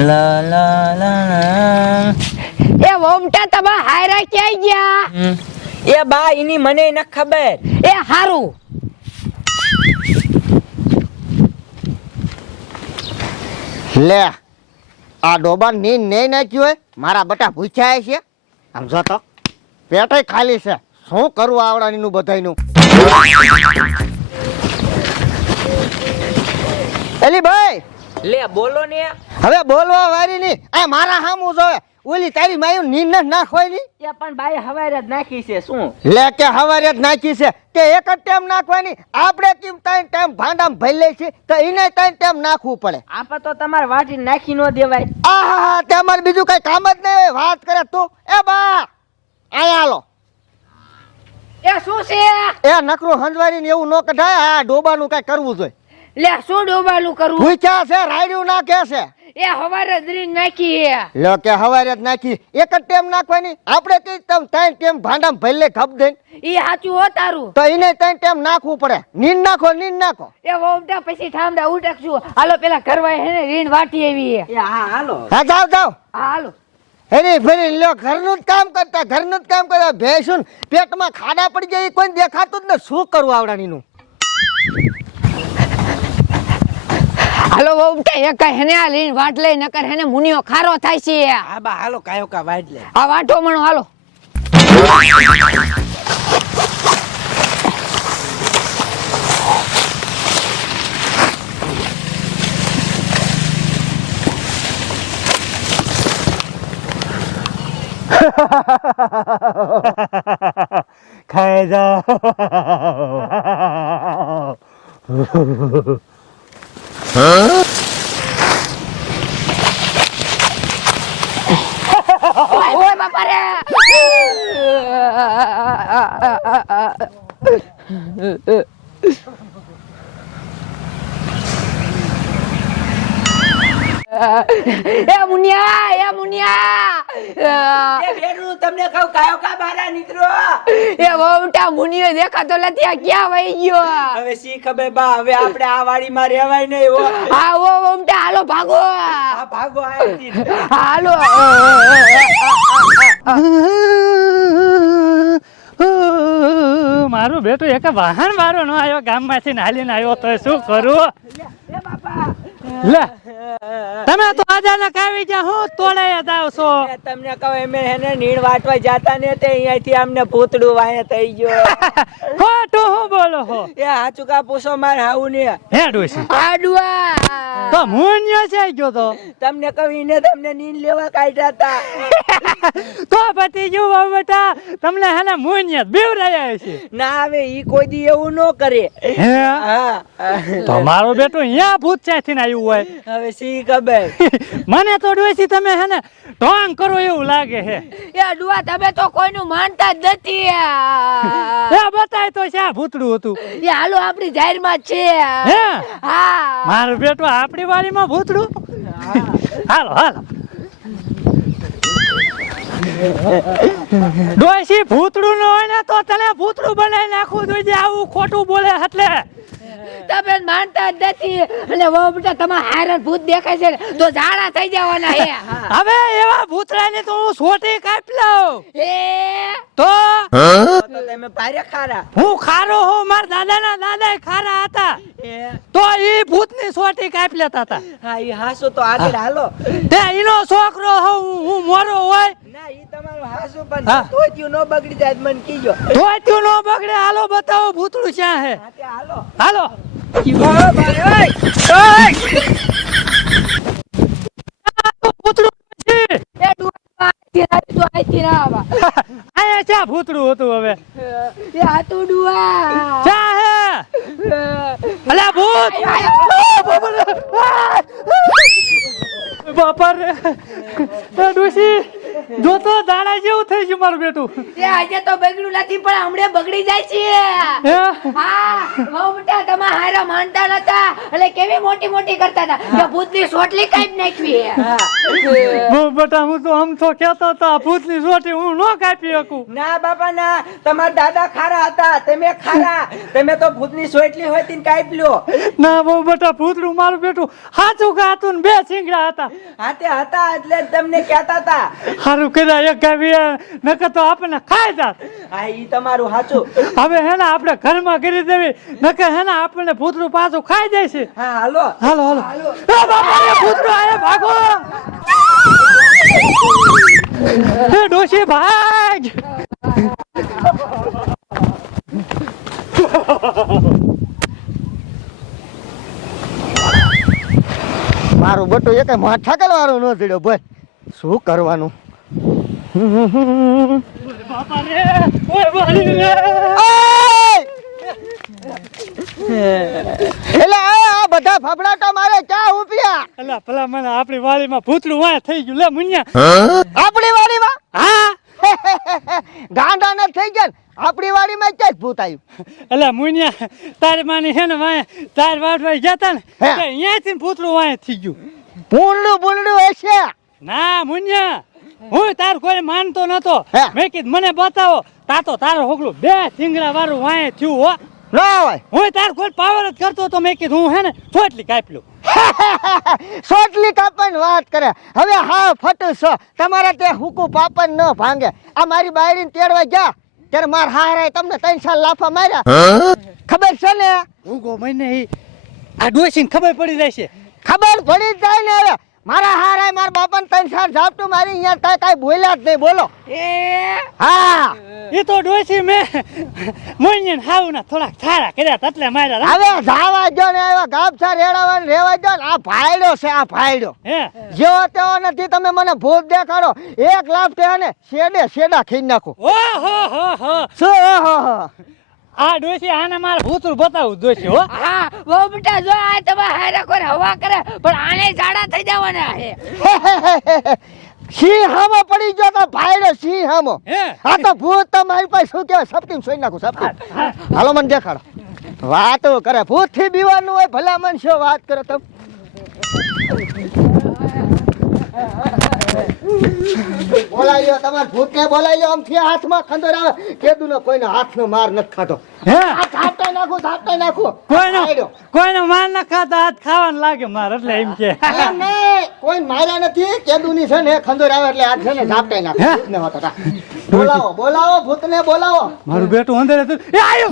લા લા લા એ વોમટા તમે હાયરા ક્યાં ગયા એ બા એની મને ન ખબર એ હારું લે આ ડોબા નીન નહીં નાખ્યું હોય મારા બટા પૂછ્યા છે આમ જો તો પેટે ખાલી છે શું કરવું આવડાની નું બધાયનું એલી ભાઈ બોલો ને. હવે બોલવા વારી ની. આ મારા હામું જોવે. ઓલી તારી માયુ નીંદ ન નાખવાયની એ પણ બાઈ હવારે જ નાખી છે શું? લે કે હવારે જ નાખી છે. કે એક જ ટાઈમ નાખવાની? આપણે કેમ ત્રણ ટાઈમ ભાંડામ ભરી લે છે તો એને ત્રણ ટાઈમ નાખવું પડે. આપા તો તમારે વાટી નાખી ન દેવાય. આહા તે અમારે બીજું કઈ કામ જ નહીં વાત કરે તું. એ બા આયા લો એ શું છે? એ નકરું હંજવારી ને એવું ન કઢાય. આ ડોબાનું કઈ કરવું જોઈએ. લે શું ડોબાલું કરવું ક્યાં છે રાયડું કે છે? એ હવારે દ્રીન નાખી હે. લો કે હવારે જ નાખી. એક જ ટેમ નાખવાની. આપણે કઈ તમ ત્રણ ટેમ ભાંડામ ભલે લે ખપ દઈને. ઈ સાચું હો તારું. તો એને ત્રણ ટેમ નાખવું પડે. નીન નાખો નીન નાખો. એ વોમટા પછી ઠામડા ઉટકશું હાલો પેલા કરવાય હે ને રીણ વાટી એવી હે. એ હા હાલો. હા જાવ જાવ હા, હાલો. હેરી ફેરી લ્યો ઘરનું જ કામ કરતા ઘરનું જ કામ કરતા ભેંસું પેટમાં ખાડા પડી જાય એ કોઈ દેખાતું જ ને શું કરવું આવડાનીનું હાલો વોમટા એ કઈ હેને આ લઈને વાટ લઈ નકર હેને મુનિયો ખારો થાય છે. હા બા હાલો કાયો કા વાટ લે. આ વાટો મણો હાલો. ખાય જાઓ ઓય ઓય બાપા રે એ મુનિયા એ મુનિયા. એ બેરું તમને કહું કાયો કા બારા નીકળો? એ વહુટા મુનિયો દેખાતો નથી આ ક્યાં વહી ગયો? હવે સી ખબર બા હવે આપણે આ વાડીમાં રહેવાય નહીં હો. હા ઓ વહુટા હાલો ભાગો. આ ભાગો હાલો. મારું બેટું એક વાહન મારો ન આવ્યો ગામમાંથી ને આવ્યો તો શું કરું? લે. તમે તો અચાનક આવી જા હું તોડાયા જાવ છો તમને કહો એમ એને નીણ વાટવા જાતા ને તે અહીંયાથી અમને ભૂતડું વાયા થઈ ગયો. ખોટું હું બોલો હો? એ હાચું કા પૂછો માર હાઉ ને? હે ડોસી આડવા તો મુન્યો છે ગયો તો. તમને કહો ઈને તમને નીણ લેવા કાઢ્યા તા. તો પતિ જો બેટા તમને હેને મુન્યો બીવરાયા છે ના આવે ઈ કોઈ દી એવું ન કરે. હે? હા. તો બેટો અહીંયા ભૂત ચાથી ને આવ્યું હોય. હવે શી કબે મને તો ડોસી તમે હેને ઢોંગ કરો એવું લાગે હે. એ ડુઆ તમે તો કોઈનું માનતા જ નથી એ બતાય તો શા ભૂતડું હતું? એ હાલો આપણી જાહેરમાં છે. હે? હા. મારો બેટો આપણી વાડીમાં ભૂતડું? હાલો હાલો. ડોસી ભૂતડું ન હોય ને તો તને ભૂતડું બનાવી નાખવું જોઈએ આવું ખોટું બોલે એટલે. તમે માનતા જ નથી. અને વો બેટા તમારા હારણ ભૂત દેખાય છે ને તો ઝાડા થઈ જવાના હે. હવે એવા ભૂતરાને તો હું સોટી કાપી લઉં. એ તો તો તમે પારે ખારા. હું ખારો હું માર દાદાના દાદા ખારા હતા. તો એ ભૂતની સોટી કાપી લેતા હતા. હા એ હાસુ તો આગળ હાલો. તે એનો છોકરો હું હું મોરો હોય હાલો બતાવો ભૂતળું ક્યાં હે? હાલો. ભૂતડું હતું હવે? અલા ભૂત! બાપા રે. ડોશી. જો તો દાડા જેવું થઈ ગયું મારું બેટું. એ આજે તો બગડ્યું નથી પણ હમણે બગડી જાય છે. હા? બહુ મોટા તમે હારા માનતા નતા. એટલે કેવી મોટી મોટી કરતા હતા? કે ભૂતની સોટલી કાઢી નાખવી બહુ બેટા હું તો આમ તો કહેતો હતો ભૂતની સોટલી હું ન કાપી શકું. ના બાપા ના. તમારા દાદા ખારા હતા. તમે ખારા. તમે તો ભૂતની સોટલી હોય તીન કાપી લ્યો ના બહુ બેટા ભૂતનું મારું બેટું હાચું ગાતું ને બે સિંગડા હતા. હા તે હતા એટલે તમને કહેતા હતા. સારું કર્યા એક ગાવી નકર તો આપણને ખાઈ જાત. હા ઈ તમારું સાચું. હવે હે ને આપણે ઘરમાં કરી દેવી. નકર હે ને આપણને ભૂતરું પાછું ખાઈ જાય છે. હા હાલો. હાલો હાલો. એ બાપા એ ભૂતરું આયે ભાગો. એ ડોશી ભાગ. મારું બટું એક માથા કરવાનું ન જડ્યો ભાઈ શું કરવાનું? એટલે આ આ બધા ફફડાટા મારે ક્યાં ઉપડ્યા અલા ભલા મને આપણી વાડીમાં ભૂતરું વાય થઈ ગયું. લે મુન્યા. આપણી વાડીમાં? હા. ગાંડા ન થઈ ગયા ને? આપણી વાડીમાં ક્યાં ભૂત આવ્યું? એટલે મુનિયા તાર માની હે ને વાય તાર વાટવાઈ ગયા તા ને અહીંયાથી ને વાય થઈ ગયું. ભૂંડું ભૂંડું હશે. ના મુન્યા. હું. તાર કોઈ માનતો નતો. મેં કીધું મને બતાવો. તાતો તારો હોગલું બે સિંગડા વાળું વાય થયું હો. હું તાર કોઈ પાવર જ કરતો તો મેં કીધું હું હે ને ચોટલી કાપી લઉં સોટલી કાપન વાત કરે. હવે હા ફટું છો. તમારે તે હુકુ પાપન ન ભાંગે. આ મારી બાયરીને તેડવા ગયા. ત્યારે માર હારાય તમને ત્રણ સાલ લાફા માર્યા. ખબર છે ને? હું ગો મને ઈ આ ડોસીને ખબર પડી જાય છે ખબર પડી જાય ને હવે. મારા હારાય મારા બાપન ત્રણ સાર ઝાપટું મારી અહીંયા તા કઈ બોલ્યા જ નહીં બોલો. એ? હા. એ તો ડોસી મે મોઈને હાવ ના થોડાક થારા કર્યા એટલે માર્યા હવે જાવા જો ને આવ્યા ગાબસા રેડાવા ને રેવા જો ને આ ભાઈડો છે આ ભાઈડો હે? જેવો તેવો નથી તમે મને ભૂત દેખાડો. એક લાભ તે ને શેડે શેડા ખીન નાખો. ઓહો હો હો. શું ઓહો હો. આ ડોસી આને મારે ભૂતરું બતાવું ડોસી હો. હા બહુ બેટા જો આ તમે હારા કોઈ હવા કરે પણ આને જાડા થઈ જવાના હે સિંહ હામો પડી ગયો તો ભાઈડો સિંહ હામો હે. આ તો ભૂત તો મારી પાસે શું કહેવાય? સપટીમ સોઈ નાખું સપટીમ હાલો મને દેખાડો. વાતો કરે ભૂતથી બીવાનું હોય ભલા મન શું વાત કરે તમે બોલાઈ તમાર ભૂત ને બોલાઈ આમ આમથી હાથમાં ખંદર આવે. કેદુ ને કોઈને હાથનો માર નથી ખાતો હે? આ ઝાપટાઈ નાખો ઝાપટાઈ નાખો. કોઈનો કોઈનો માર ન ખાતો હાથ ખાવાનું લાગે માર એટલે એમ કે. એમ કોઈ માર્યા નથી. કેદુની છે ને ખંદર આવે એટલે હાથ છે ને ઝાપટાઈ નાખે. ને હોતો બોલાવો બોલાવો ભૂતને બોલાવો. મારું બેટું અંદર હતું એ આયો!